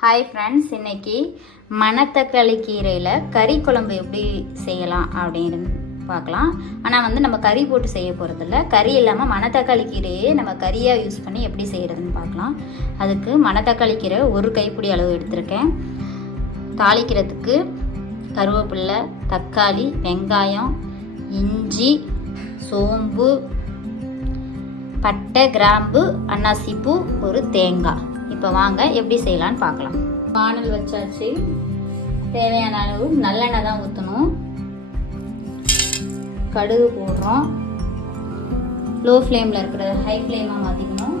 Hi friends, இன்றைக்கி மணத்தக்காளி கீரையில் கறி குழம்பு எப்படி செய்யலாம் அப்படின்னு பார்க்கலாம். ஆனால் நம்ம கறி போட்டு செய்ய போகிறதில்ல. கறி இல்லாமல் மணத்தக்காளி கீரையே நம்ம கறியாக யூஸ் பண்ணி எப்படி செய்கிறதுன்னு பார்க்கலாம். அதுக்கு மணத்தக்காளி கீரை ஒரு கைப்பிடி அளவு எடுத்திருக்கேன். தாளிக்கிறதுக்கு கருவேப்பிலை, தக்காளி, வெங்காயம், இஞ்சி, சோம்பு, பட்டை, கிராம்பு, அன்னாசிப்பூ, ஒரு தேங்காய். இப்போ வாங்க எப்படி செய்யலான்னு பார்க்கலாம். வானல் வச்சாச்சு. தேவையான அளவு நல்லெண்ணெய் தான் ஊற்றணும். கடுகு போடுறோம். லோ ஃப்ளேமில் இருக்கிறத ஹை ஃப்ளேமாக மாற்றிக்கணும்.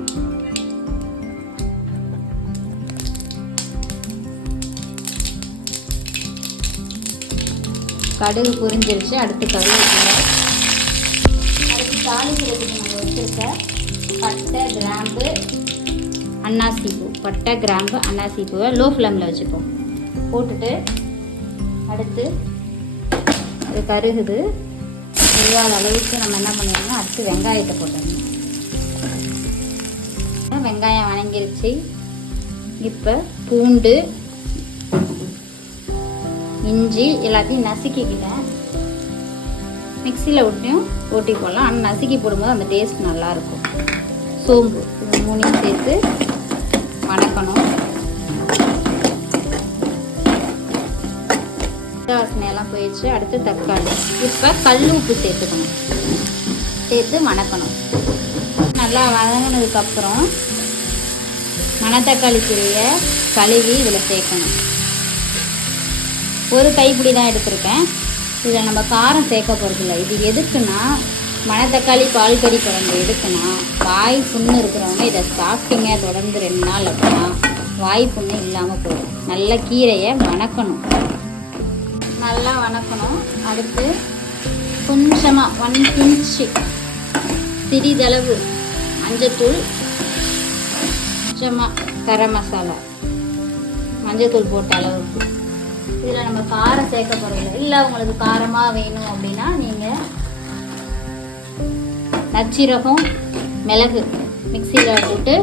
கடுகு பொரிஞ்சிருச்சு. அடுத்து கருவேப்பிலை. அடுத்து தாளிக்கிறதுக்கு நம்ம வச்சுருக்க பட்டை, கிராம்பு, அன்னாசிப்பூ. பட்டை, கிராம்பு, அன்னாசிப்பூவை லோ ஃப்ளேமில் வச்சுப்போம். போட்டுட்டு அடுத்து அது கருகுது. கருகாத அளவுக்கு நம்ம என்ன பண்ணிடணும், அடுத்து வெங்காயத்தை போட்டுடணும். வெங்காயம் வணங்கிருச்சு. இப்போ பூண்டு, இஞ்சி எல்லாத்தையும் நசுக்கிக்கிட்டேன். மிக்சியில் ஓட்டி போடலாம். ஆனால் நசுக்கி போடும்போது அந்த டேஸ்ட் நல்லாயிருக்கும். சோம்பு, இது மூணையும் சேர்த்து வணக்கணும். வாசனையெல்லாம் போயிடுச்சு. அடுத்து தக்காளி. இப்போ கல் உப்பு சேர்த்துக்கணும். சேர்த்து வணக்கணும். நல்லா வதங்கினதுக்கப்புறம் மணத்தக்காளி கீரையை கழுவி இதில் சேர்க்கணும். ஒரு கைப்பிடி தான் எடுத்திருக்கேன். இதில் நம்ம காரம் சேர்க்க போகிறதில்ல. இது எதுக்குன்னா, மணத்தக்காளி பால் கறி குழம்பு எதுக்குன்னா, வாய் புண்ணு இருக்கிறவங்க இதை சாப்பிட்டீங்க தொடர்ந்து 2 நாள் அப்படின்னா வாய் புண்ணு இல்லாமல் போயிடும். நல்லா கீரையை வணக்கணும். நல்லா வணக்கணும். அடுத்து கொஞ்சமாக 1 பிஞ்சு சிறிதளவு மஞ்சத்தூள், கொஞ்சமாக கரம் மசாலா, மஞ்சத்தூள் போட்ட அளவுக்கு. இதில் நம்ம காரம் சேர்க்க போகிறோம். இல்லை உங்களுக்கு காரமாக வேணும் அப்படின்னா நீங்கள் நச்சீரகம், மிளகு மிக்சியில் போட்டு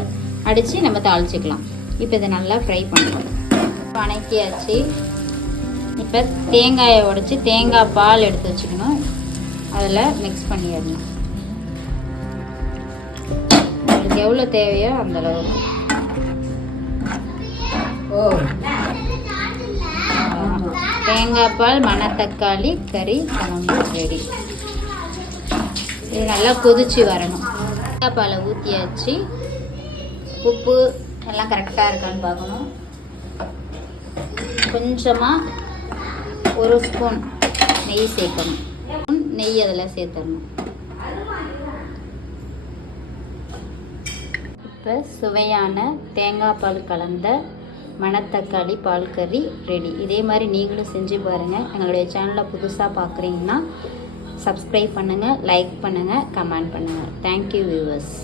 அடித்து நம்ம தாளிச்சிக்கலாம். இப்போ இதை நல்லா ஃப்ரை பண்ணுறோம். வணக்கியாச்சு. இப்போ தேங்காயை உடைச்சி தேங்காய் பால் எடுத்து வச்சுக்கணும். அதில் மிக்ஸ் பண்ணிடணும். உங்களுக்கு எவ்வளோ தேவையோ அந்த அளவுக்கு. தேங்காய் பால் மணத்தக்காளி கறி குழம்பு ரெடி. இது நல்லா கொதிச்சு வரணும். தேங்காய் பாலை ஊற்றியாச்சு. உப்பு எல்லாம் கரெக்டாக இருக்கான்னு பார்க்கணும். கொஞ்சமாக 1 ஸ்பூன் நெய் சேர்க்கணும். நெய் அதில் சேர்த்துடணும். இப்போ சுவையான தேங்காய் பால் கலந்த மணத்தக்காளி பால் கறி ரெடி. இதே மாதிரி நீங்களும் செஞ்சு பாருங்கள். எங்களுடைய சேனலை புதுசாக பார்க்குறீங்கன்னா சப்ஸ்கிரைப் பண்ணுங்கள், லைக் பண்ணுங்கள், கமெண்ட் பண்ணுங்கள். Thank you viewers.